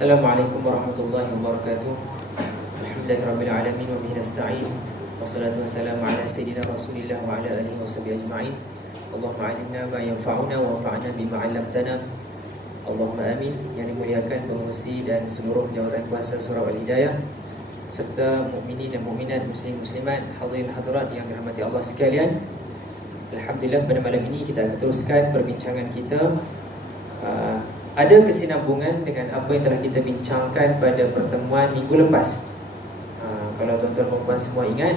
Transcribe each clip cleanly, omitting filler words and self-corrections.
Assalamualaikum warahmatullahi wabarakatuh. Alhamdulillahirrabbilalamin wa bihi nasta'in. Wassalatu wassalamu ala sayyidina Rasulillah wa ala alihi wa sahbihi ajma'in. Allahumma alimna ma yanfa'una wa anfa'na bima 'allamtana. Allahumma amin. Yang dimuliakan pengurusi dan seluruh jawatan kuasa surah Al-Hidayah serta mukminin dan mukminat, muslim muslimat, hadirin hadirat yang dirahmati Allah sekalian. Alhamdulillah, pada malam ini kita akan teruskan perbincangan kita. Ada kesinambungan dengan apa yang telah kita bincangkan pada pertemuan minggu lepas. Kalau tuan-tuan dan puan semua ingat,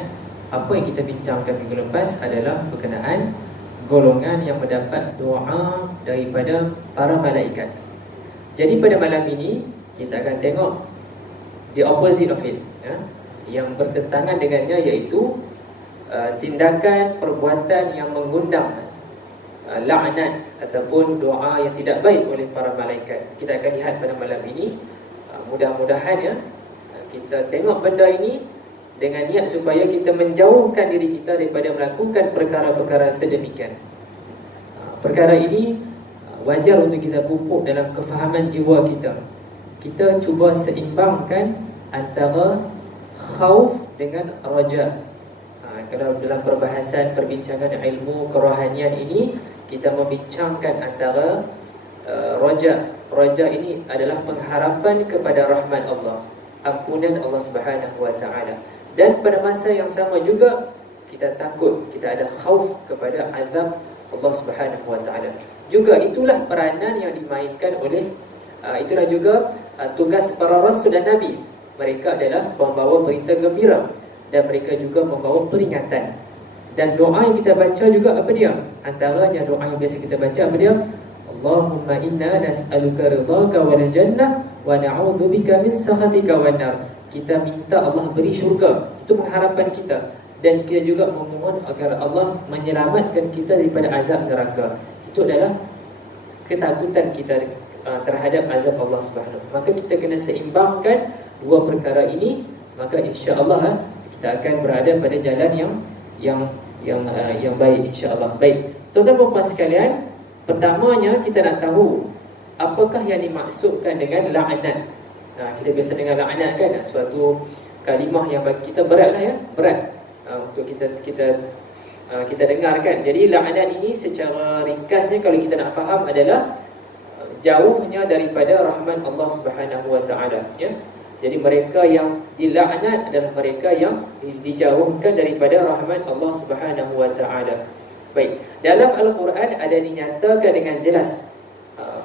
apa yang kita bincangkan minggu lepas adalah berkenaan golongan yang mendapat doa daripada para malaikat. Jadi pada malam ini kita akan tengok the opposite of it, ya? Yang bertentangan dengannya, iaitu tindakan perbuatan yang mengundang laknat ataupun doa yang tidak baik oleh para malaikat. Kita akan lihat pada malam ini. Mudah-mudahan ya, kita tengok benda ini dengan niat supaya kita menjauhkan diri kita daripada melakukan perkara-perkara sedemikian. Perkara ini wajar untuk kita pupuk dalam kefahaman jiwa kita. Kita cuba seimbangkan antara khauf dengan raja. Kalau dalam perbahasan perbincangan ilmu kerohanian ini, kita membincangkan antara raja. Raja ini adalah pengharapan kepada rahmat Allah, ampunan Allah Subhanahu wa taala. Dan pada masa yang sama juga kita takut, kita ada khauf kepada azab Allah Subhanahu wa taala. Juga itulah peranan yang dimainkan oleh itulah juga tugas para rasul dan nabi. Mereka adalah pembawa berita gembira dan mereka juga membawa peringatan. Dan doa yang kita baca juga apa dia? Antaranya doa yang biasa kita baca apa dia? Allahumma inna nas'aluka ridhaka wal jannah wa na'udzubika min sakhatika wan nar. Kita minta Allah beri syurga, itu pengharapan kita. Dan kita juga memohon agar Allah menyelamatkan kita daripada azab neraka. Itu adalah ketakutan kita terhadap azab Allah Subhanahu. Maka kita kena seimbangkan dua perkara ini, maka insya-Allah kita akan berada pada jalan yang baik, insya-Allah. Baik, tuan-tuan dan puan sekalian, pertamanya kita nak tahu apakah yang dimaksudkan dengan laknat. Kita biasa dengar laknat kan, suatu kalimah yang bagi kita beratlah ya, berat untuk kita dengar kan. Jadi laknat ini secara ringkasnya kalau kita nak faham adalah jauhnya daripada rahmat Allah Subhanahu wa taala, ya. Jadi mereka yang dilaknat adalah mereka yang dijauhkan daripada rahmat Allah Subhanahu wa taala. Baik, dalam Al-Quran ada dinyatakan dengan jelas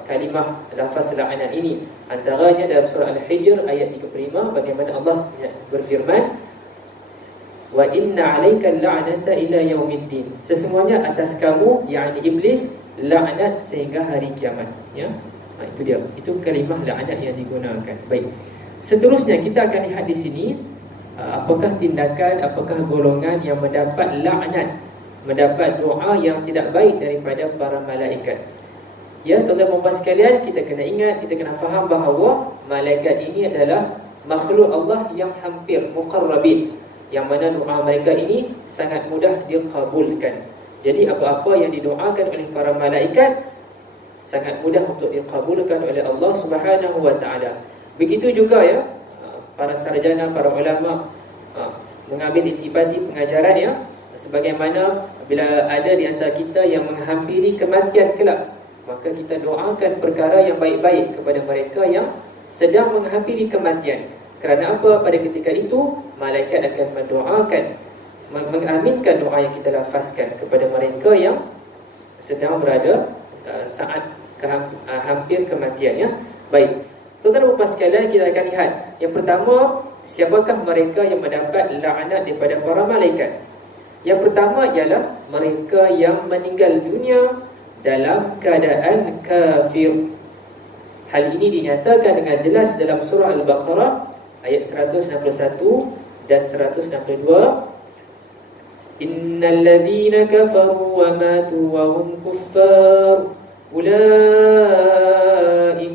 kalimah lafaz laknat ini. Antaranya dalam surah Al-Hijr ayat 35, bagaimana Allah berfirman, wa inna 'alaikal la'nata ila yaumiddin. Sesungguhnya atas kamu, yakni iblis, laknat sehingga hari kiamat, ya. Itu dia. Itu kalimah laknat yang digunakan. Baik. Seterusnya kita akan lihat di sini apakah tindakan, apakah golongan yang mendapat laknat, mendapat doa yang tidak baik daripada para malaikat. Ya, tuan-tuan dan puan sekalian, kita kena ingat, kita kena faham bahawa malaikat ini adalah makhluk Allah yang hampir muqarrabin, yang mana doa mereka ini sangat mudah dikabulkan. Jadi apa-apa yang didoakan oleh para malaikat sangat mudah untuk dikabulkan oleh Allah Subhanahu wa taala. Begitu juga ya, para sarjana, para ulama mengambil intipati pengajaran ya, sebagaimana bila ada di antara kita yang menghampiri kematian kelak, maka kita doakan perkara yang baik-baik kepada mereka yang sedang menghampiri kematian. Kerana apa? Pada ketika itu malaikat akan mendoakan, mengaminkan doa yang kita lafazkan kepada mereka yang sedang berada saat hampir kematian, ya. Baik, tuan-tuan dan puan sekalian, kita akan lihat yang pertama, siapakah mereka yang mendapat laknat daripada para malaikat. Yang pertama ialah mereka yang meninggal dunia dalam keadaan kafir. Hal ini dinyatakan dengan jelas dalam surah Al-Baqarah ayat 161 dan 162. Innal ladzina kafaru wa matu wa hum kuffar ulaika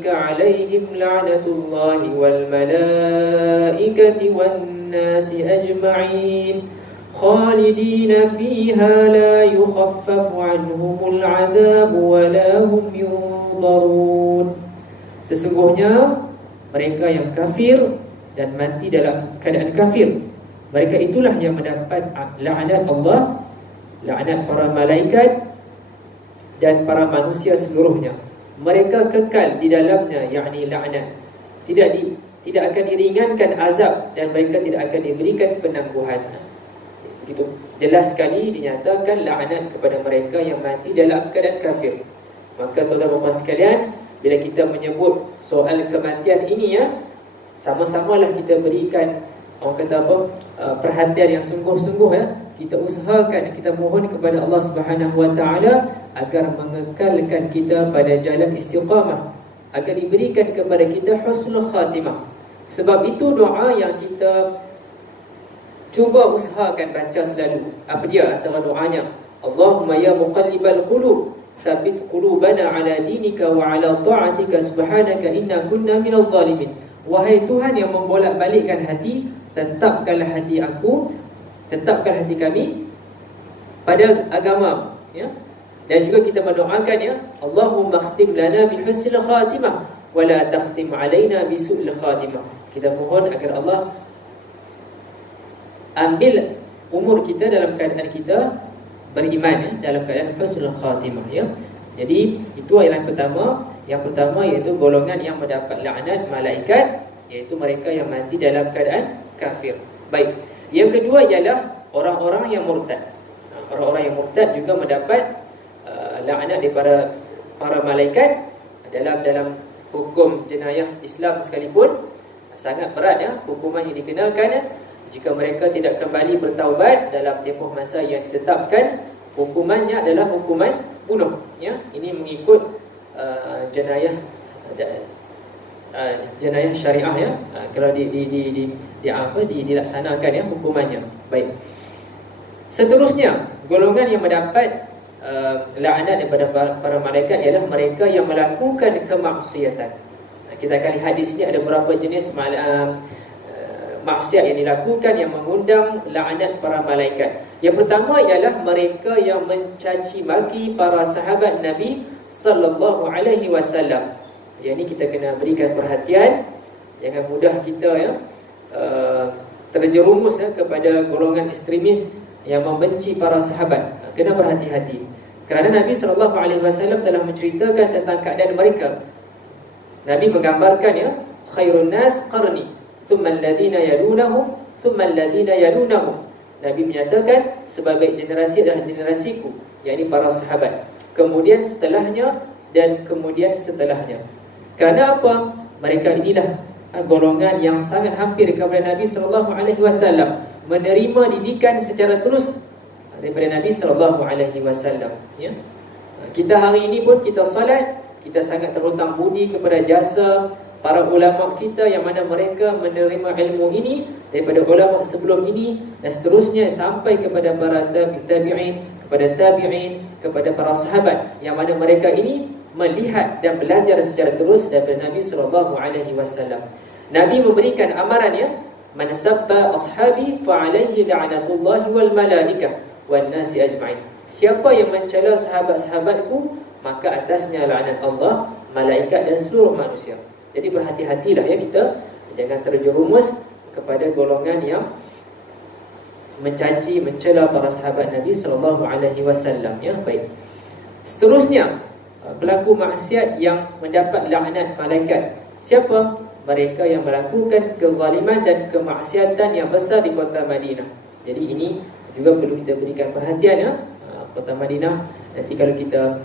alaihim la'natullahi wal malaikati wan nasi ajma'in khalidina fiha la yukhaffafu anhumul 'adzabu wa la hum yunzarun. Sesungguhnya mereka yang kafir dan mati dalam keadaan kafir. Mereka itulah yang mendapat laknat Allah, laknat para malaikat dan para manusia seluruhnya. Mereka kekal di dalamnya, yakni laknat. Tidak akan diringankan azab dan mereka tidak akan diberikan penangguhan. Begitu jelas sekali dinyatakan laknat kepada mereka yang mati dalam keadaan kafir. Maka tuan-tuan dan puan sekalian, bila kita menyebut soal kematian ini ya, sama-samalah kita berikan orang kata apa, perhatian yang sungguh-sungguh ya. Kita usahakan, kita mohon kepada Allah Subhanahu Wa Taala agar mengekalkan kita pada jalan istiqamah, agar diberikan kepada kita husnul khatimah. Sebab itu doa yang kita cuba usahakan baca selalu. Apa dia antara doanya? Allahumma ya muqallibal qulub, tsabbit qulubana ala dinika wa ala ta'atika subhanaka inna kunna minadh zalimin. Wahai Tuhan yang membolak-balikkan hati, tetapkanlah hati aku, tetapkan hati kami pada agama ya. Dan juga kita mendoakan ya, Allahumma khtim lana bi husnil khatimah wa la takhtim alaina bi su'il khatimah. Kita mohon agar Allah ambil umur kita dalam keadaan kita beriman ya, dalam keadaan husnul khatimah ya. Jadi itu yang pertama. Yang pertama iaitu golongan yang mendapat laknat malaikat, iaitu mereka yang mati dalam keadaan kafir. Baik. Yang kedua ialah orang-orang yang murtad. Orang-orang yang murtad juga mendapat laknat daripada para malaikat. Dalam hukum jenayah Islam sekalipun sangat berat ya hukuman yang dikenakan ya. Jika mereka tidak kembali bertaubat dalam tempoh masa yang ditetapkan, hukumannya adalah hukuman bunuh ya. Ini mengikut jenayah syariah ya. Kalau dilaksanakan ya hukumannya. Baik. Seterusnya, golongan yang mendapat laknat daripada para malaikat ialah mereka yang melakukan kemaksiatan. Kita akan lihat di sini ada beberapa jenis maksiat yang dilakukan yang mengundang laknat para malaikat. Yang pertama ialah mereka yang mencaci maki para sahabat Nabi sallallahu alaihi wasallam. Yang ini kita kena berikan perhatian. Jangan mudah kita ya terjerumus ya kepada golongan ekstremis yang membenci para sahabat. Kena berhati-hati. Kerana Nabi sallallahu alaihi wasallam telah menceritakan tentang keadaan mereka. Nabi menggambarkan ya, khairun nas qarni, thumma alladhina yalunahum, thumma alladhina yalunahum. Nabi menyatakan sebaik generasi adalah generasiku, yakni para sahabat. Kemudian setelahnya dan kemudian setelahnya. Kerana apa? Mereka inilah golongan yang sangat hampir kepada Nabi sallallahu alaihi wasallam, menerima didikan secara terus daripada Nabi sallallahu alaihi wasallam ya. Kita hari ini pun kita salat, kita sangat terhutang budi kepada jasa para ulama kita yang mana mereka menerima ilmu ini daripada ulama sebelum ini dan seterusnya sampai kepada para tabi'in, kepada tabi'in, kepada para sahabat yang mana mereka ini melihat dan belajar secara terus daripada Nabi sallallahu alaihi wasallam. Nabi memberikan amarannya, man sabba ashabi fa alaihi la'natullahi wal malaikah wan nasi ajma'in. Siapa yang mencela sahabat-sahabatku, maka atasnya laknat Allah, malaikat dan seluruh manusia. Jadi berhati-hatilah ya kita, jangan terjerumus kepada golongan yang mencaci, mencela para sahabat Nabi sallallahu alaihi wasallam ya. Baik. Seterusnya, pelaku maksiat yang mendapat laknat malaikat. Siapa? Mereka yang melakukan kezaliman dan kemaksiatan yang besar di kota Madinah. Jadi ini juga perlu kita berikan perhatian ya. Kota Madinah nanti kalau kita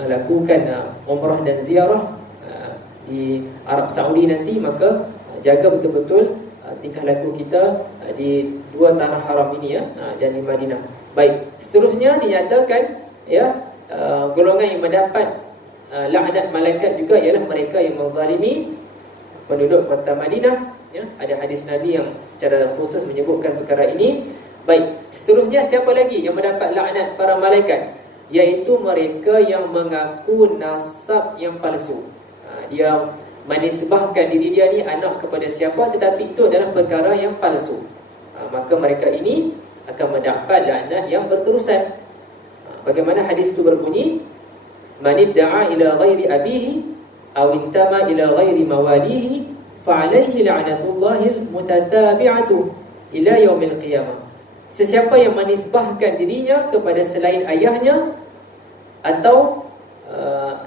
melakukan umrah dan ziarah di Arab Saudi nanti, maka jaga betul-betul tingkah laku kita di dua tanah haram ini ya, dan di Madinah. Baik, seterusnya dinyatakan ya, golongan yang mendapat laknat malaikat juga ialah mereka yang menzalimi penduduk kota Madinah ya. Ada hadis Nabi yang secara khusus menyebutkan perkara ini. Baik, seterusnya siapa lagi yang mendapat laknat para malaikat? Iaitu mereka yang mengaku nasab yang palsu. Dia menisbahkan diri dia ni anak kepada siapa, tetapi itu adalah perkara yang palsu. Maka mereka ini akan mendapat laknat yang berterusan. Bagaimana hadis itu berbunyi? Man idda'a ila ghairi abihi aw intama ila ghairi mawalihi fa'alaihi la'natullahil mutatabi'atu ila yaumil qiyamah. Sesiapa yang menisbahkan dirinya kepada selain ayahnya atau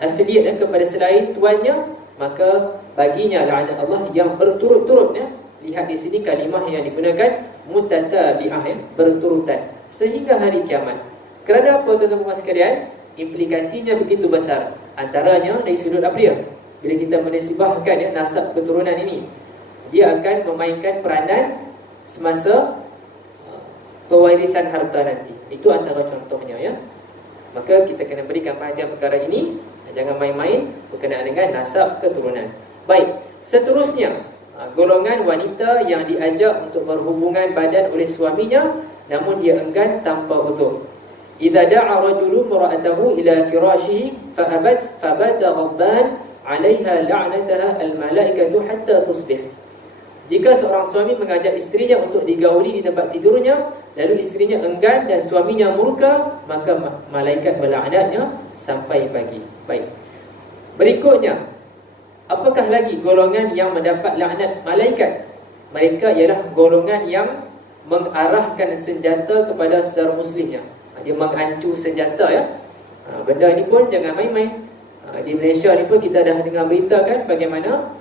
affiliate kepada selain tuannya, maka baginya laknat Allah yang berturut-turut. Lihat di sini kalimah yang digunakan mutatabi'ah, berturutan sehingga hari kiamat. Kerana apa tuan-tuan sekalian? Implikasinya begitu besar. Antaranya dari sudut apa dia? Bila kita menisbahkan nasab keturunan ini, dia akan memainkan peranan semasa pewarisan harta nanti. Itu antara contohnya ya. Maka kita kena berikan perhatian perkara ini. Jangan main-main berkenaan dengan nasab keturunan. Baik, seterusnya golongan wanita yang diajak untuk berhubungan badan oleh suaminya namun dia enggan tanpa uzur. Idza da'a rajulun mar'atahu ila firashihi fa'abat fabata ghadban 'alayha la'nataha al-malaikatu hatta tusbih. Jika seorang suami mengajak isterinya untuk digauli di tempat tidurnya, lalu isterinya enggan dan suaminya murka, maka malaikat melaknatnya sampai pagi. Baik. Berikutnya, apakah lagi golongan yang mendapat laknat malaikat? Mereka ialah golongan yang mengarahkan senjata kepada saudara muslimnya. Dia mengancu senjata ya. Benda ni pun jangan main-main. Di Malaysia ni pun kita dah dengar berita kan bagaimana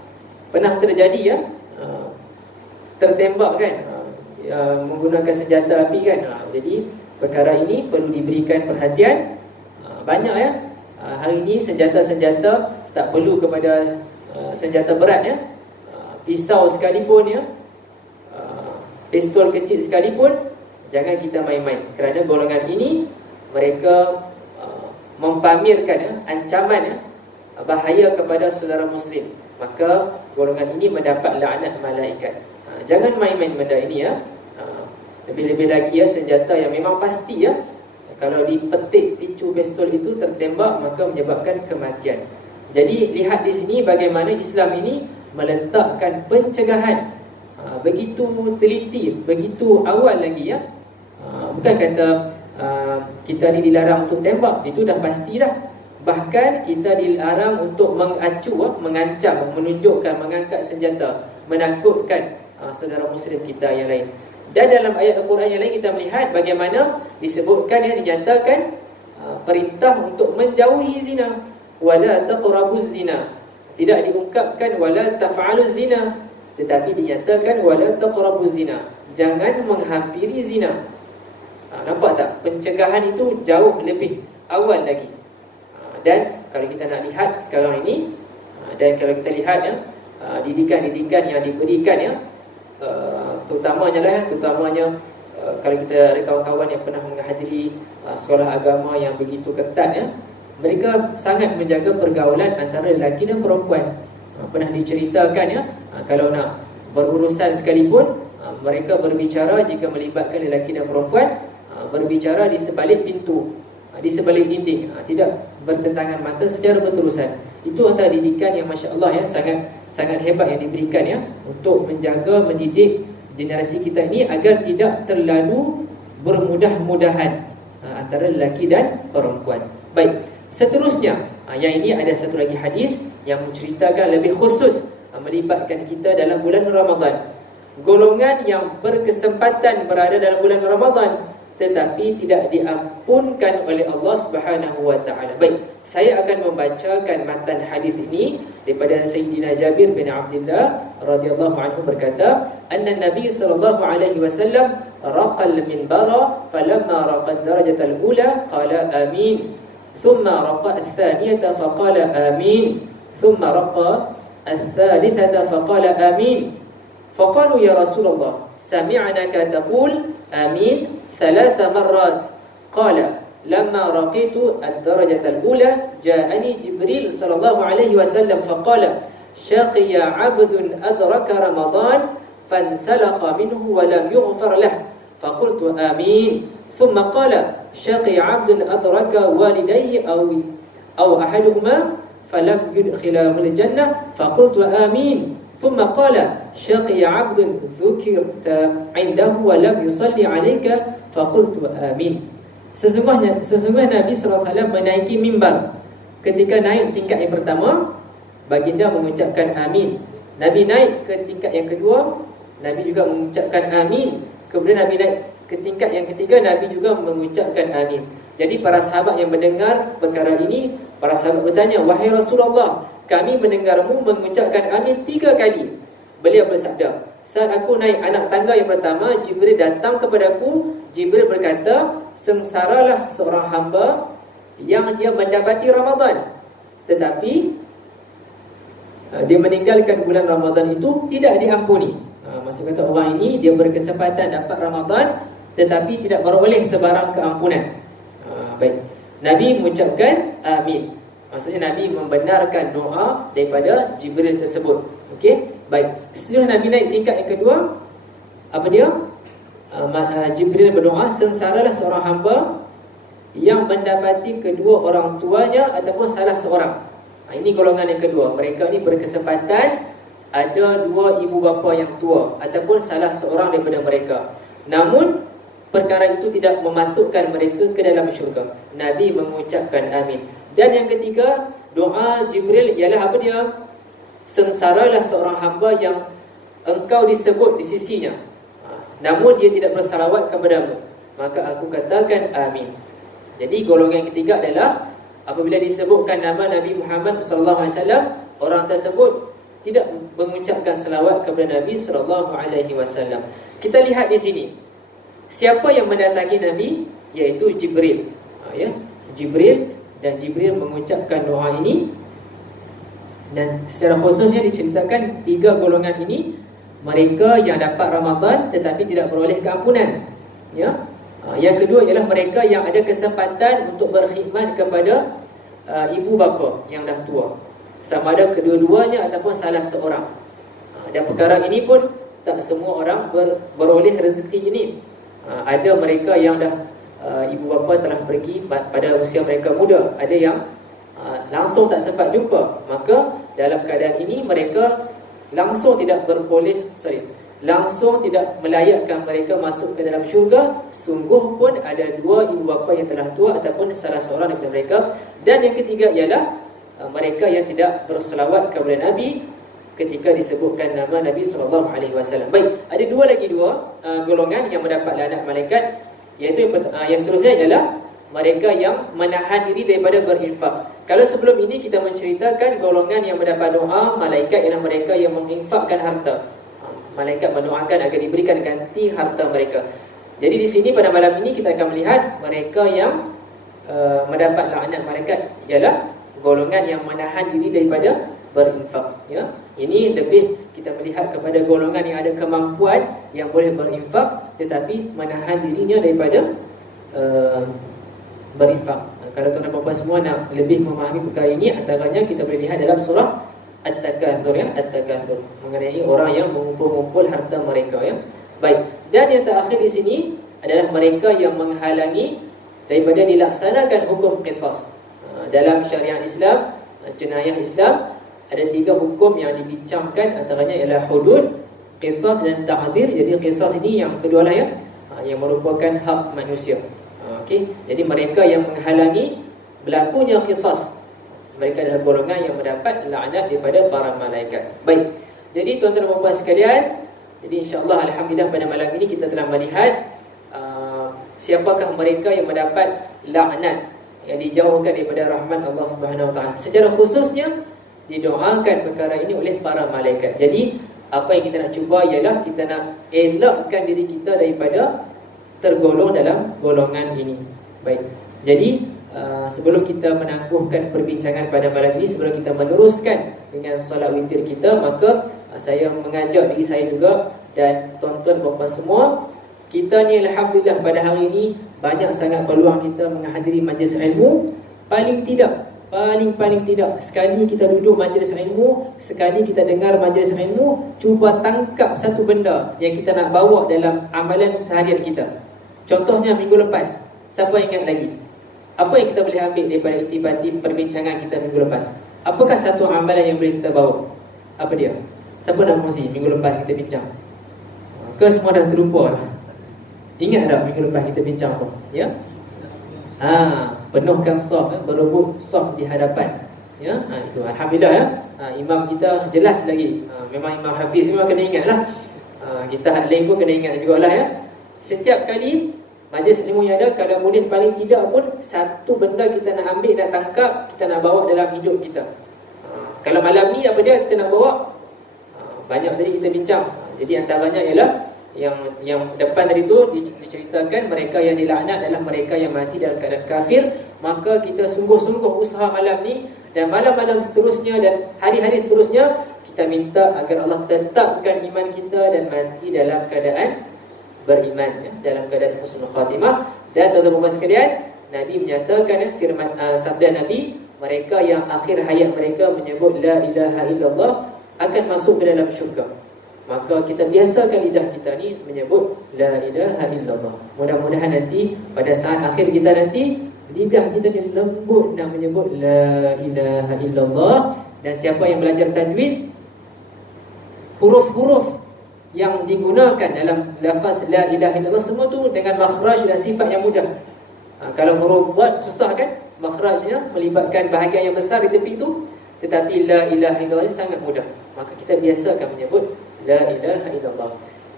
pernah terjadi ya, tertembak kan, menggunakan senjata api kan. Jadi perkara ini perlu diberikan perhatian banyak ya. Hari ini senjata-senjata tak perlu kepada senjata berat ya. Pisau sekalipun ya, pistol kecil sekalipun, jangan kita main-main. Kerana golongan ini mereka mempamerkan ya, ancaman ya, bahaya kepada saudara muslim. Maka golongan ini mendapat laknat malaikat. Jangan main-main benda ini ya. Lebih-lebih lagi ya, senjata yang memang pasti ya, kalau dipetik picu pistol itu tertembak maka menyebabkan kematian. Jadi lihat di sini bagaimana Islam ini meletakkan pencegahan begitu teliti, begitu awal lagi ya. Bukan kata kita ni dilarang untuk tembak, itu dah pasti dah. Bahkan kita dilarang untuk mengacu, mengancam, menunjukkan, mengangkat senjata, menakutkan saudara muslim kita yang lain. Dan dalam ayat Al-Quran yang lain kita melihat bagaimana disebutkan yang dinyatakan perintah untuk menjauhi zina. Wala taqrabuz zina. Tidak diungkapkan wala taf'aluz zina, tetapi dinyatakan wala taqrabuz zina. Jangan menghampiri zina. Nampak tak? Pencegahan itu jauh lebih awal lagi. Dan kalau kita nak lihat sekarang ini, dan kalau kita lihat ya, didikan-didikan yang diberikan ya, terutamanya kalau kita ada kawan-kawan yang pernah menghadiri sekolah agama yang begitu ketat ya, mereka sangat menjaga pergaulan antara lelaki dan perempuan. Pernah diceritakan ya, kalau nak berurusan sekalipun, mereka berbicara jika melibatkan lelaki dan perempuan, berbicara di sebalik pintu, di sebalik dinding, tidak bertentangan mata secara berterusan. Itu antara didikan yang Masya Allah ya, sangat hebat yang diberikan ya, untuk menjaga, mendidik generasi kita ini agar tidak terlalu bermudah-mudahan antara lelaki dan perempuan. Baik, seterusnya yang ini ada satu lagi hadis yang menceritakan lebih khusus melibatkan kita dalam bulan Ramadan. Golongan yang berkesempatan berada dalam bulan Ramadan tetapi tidak diampunkan oleh Allah Subhanahu wa taala. Baik, saya akan membacakan matan hadis ini daripada Sayyidina Jabir bin Abdullah radhiyallahu anhu berkata, anna Nabi sallallahu alaihi wasallam raqal minbara falamma raqa ad-darajata al-ula qala amin, thumma raqa ath-thaniyata faqala amin, thumma raqa ath-thalithata faqala amin. Faqalu ya Rasulullah sami'naka taqul amin ثلاث مرات. قال لما رقيت الدرجة الأولى جاءني جبريل صلى الله عليه وسلم فقال شقي عبد أدرك رمضان فانسلخ منه ولم يغفر له فقلت آمين. ثم قال شقي عبد أدرك والديه أو أحدهما فلم يدخله الجنة فقلت آمين. ثم قال شقي عبد ذكرت عنده ولم يصلي عليك faqultu amin. Sesungguhnya Nabi SAW menaiki mimbar. Ketika naik tingkat yang pertama, baginda mengucapkan amin. Nabi naik ke tingkat yang kedua, Nabi juga mengucapkan amin. Kemudian Nabi naik ke tingkat yang ketiga, Nabi juga mengucapkan amin. Jadi para sahabat yang mendengar perkara ini, para sahabat bertanya, "Wahai Rasulullah, kami mendengarmu mengucapkan amin 3 kali." Beliau bersabda, "Saat aku naik anak tangga yang pertama, Jibril datang kepadaku. Jibril berkata, sengsaralah seorang hamba yang dia mendapati Ramadan, tetapi dia meninggalkan bulan Ramadan itu tidak diampuni." Maksud kata orang ini, dia berkesempatan dapat Ramadan tetapi tidak beroleh sebarang keampunan. Baik, Nabi mengucapkan amin. Maksudnya Nabi membenarkan doa daripada Jibril tersebut. Okey, baik. Setelah Nabi naik tingkat yang kedua, apa dia? Jibril berdoa, sengsaralah seorang hamba yang mendapati kedua orang tuanya ataupun salah seorang. Ini golongan yang kedua. Mereka ni berkesempatan ada 2 ibu bapa yang tua ataupun salah seorang daripada mereka. Namun perkara itu tidak memasukkan mereka ke dalam syurga. Nabi mengucapkan amin. Dan yang ketiga, doa Jibril ialah apa dia? Sengsaralah seorang hamba yang engkau disebut di sisinya, namun dia tidak bersalawat kepadamu, maka aku katakan amin. Jadi golongan yang ketiga adalah apabila disebutkan nama Nabi Muhammad SAW, orang tersebut tidak mengucapkan salawat kepada Nabi SAW. Kita lihat di sini, siapa yang mendatangi Nabi? Iaitu Jibril. Jibril, dan Jibril mengucapkan doa ini. Dan secara khususnya diceritakan 3 golongan ini, mereka yang dapat Ramadan tetapi tidak beroleh keampunan. Yang kedua ialah mereka yang ada kesempatan untuk berkhidmat kepada ibu bapa yang dah tua, sama ada kedua-duanya ataupun salah seorang. Dan perkara ini pun tak semua orang beroleh rezeki ini. Ada mereka yang dah ibu bapa telah pergi pada usia mereka muda, ada yang langsung tak sempat jumpa. Maka dalam keadaan ini mereka langsung tidak melayakkan mereka masuk ke dalam syurga. Sungguh pun ada 2 ibu bapa yang telah tua ataupun salah seorang daripada mereka. Dan yang ketiga ialah mereka yang tidak berselawat kepada Nabi ketika disebutkan nama Nabi SAW. Baik, ada lagi dua golongan yang mendapat laknat malaikat, iaitu yang seterusnya ialah mereka yang menahan diri daripada berinfak. Kalau sebelum ini kita menceritakan golongan yang mendapat doa malaikat ialah mereka yang menginfakkan harta. Malaikat mendoakan agar diberikan ganti harta mereka. Jadi di sini pada malam ini kita akan melihat mereka yang mendapat laknat malaikat ialah golongan yang menahan diri daripada berinfak. Ini lebih kita melihat kepada golongan yang ada kemampuan yang boleh berinfak tetapi menahan dirinya daripada berinfak. Kalau tuan-tuan dan puan semua nak lebih memahami perkara ini, antaranya kita boleh lihat dalam surah At-Takatsur, At-Takatsur, mengenai orang yang mengumpul-ngumpul harta mereka. Baik, dan yang terakhir di sini adalah mereka yang menghalangi daripada dilaksanakan hukum qisas. Dalam syariat Islam, jenayah Islam, ada 3 hukum yang dibincangkan, antaranya ialah hudud, qisas dan ta'zir. Jadi qisas ini yang kedua lah yang merupakan hak manusia. Jadi mereka yang menghalangi berlakunya qisas, mereka adalah golongan yang mendapat laknat daripada para malaikat. Baik, jadi tuan-tuan dan puan sekalian, jadi insya-Allah alhamdulillah pada malam ini kita telah melihat siapakah mereka yang mendapat laknat, yang dijauhkan daripada rahmat Allah Subhanahu Wa Taala. Secara khususnya didoakan perkara ini oleh para malaikat. Jadi apa yang kita nak cuba ialah kita nak elakkan diri kita daripada tergolong dalam golongan ini. Baik, jadi sebelum kita menangguhkan perbincangan pada malam ini, sebelum kita meneruskan dengan solat witir kita, maka saya mengajak diri saya juga dan tuan-tuan puan-puan semua, kita ni alhamdulillah pada hari ini banyak sangat peluang kita menghadiri majlis ilmu. Paling tidak sekali kita duduk majlis ilmu, sekali kita dengar majlis ilmu, cuba tangkap satu benda yang kita nak bawa dalam amalan seharian kita. Contohnya minggu lepas, siapa ingat lagi? Apa yang kita boleh ambil daripada intipati perbincangan kita minggu lepas? Apakah satu amalan yang boleh kita bawa? Apa dia? Siapa nak kongsi minggu lepas kita bincang? Ke semua dah terlupa lah? Ingat tak minggu lepas kita bincang apa? Ya? Penuhkan soft, berebut soft di hadapan. Ya, itu alhamdulillah ya. Imam kita jelas lagi. Memang Imam Hafiz memang kena ingatlah. Kita hal lain pun kena ingat jugalah ya. Setiap kali majlis ilmu yang ada, kalau boleh paling tidak pun satu benda kita nak ambil, nak tangkap, kita nak bawa dalam hidup kita. Kalau malam ni apa dia kita nak bawa? Banyak tadi kita bincang. Jadi antaranya ialah yang depan tadi tu diceritakan mereka yang dilaknat adalah mereka yang mati dalam keadaan kafir. Maka kita sungguh-sungguh usaha malam ni dan malam-malam seterusnya dan hari-hari seterusnya, kita minta agar Allah tetapkan iman kita dan mati dalam keadaan beriman, ya, dalam keadaan husnul khatimah. Dan tuan-tuan sekalian, Nabi menyatakan firman sabda Nabi, mereka yang akhir hayat mereka menyebut la ilaha illallah akan masuk ke dalam syurga. Maka kita biasakan lidah kita ni menyebut la ilaha illallah. Mudah-mudahan nanti pada saat akhir kita nanti lidah kita ni lembut nak menyebut la ilaha illallah. Dan siapa yang belajar tajwid, huruf-huruf yang digunakan dalam lafaz la ilaha illallah semua tu dengan makhraj dan sifat yang mudah. Kalau huruf dad susah kan, makhrajnya melibatkan bahagian yang besar di tepi tu, tetapi la ilaha illallah sangat mudah. Maka kita biasakan menyebut la ilaha illallah.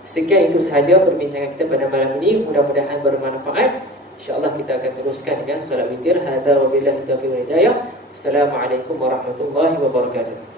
Sekian itu sahaja perbincangan kita pada malam ini, mudah-mudahan bermanfaat. InsyaAllah kita akan teruskan dengan solat witir. Hadza wa billahi taufiq wal hidayah. Assalamualaikum warahmatullahi wabarakatuh.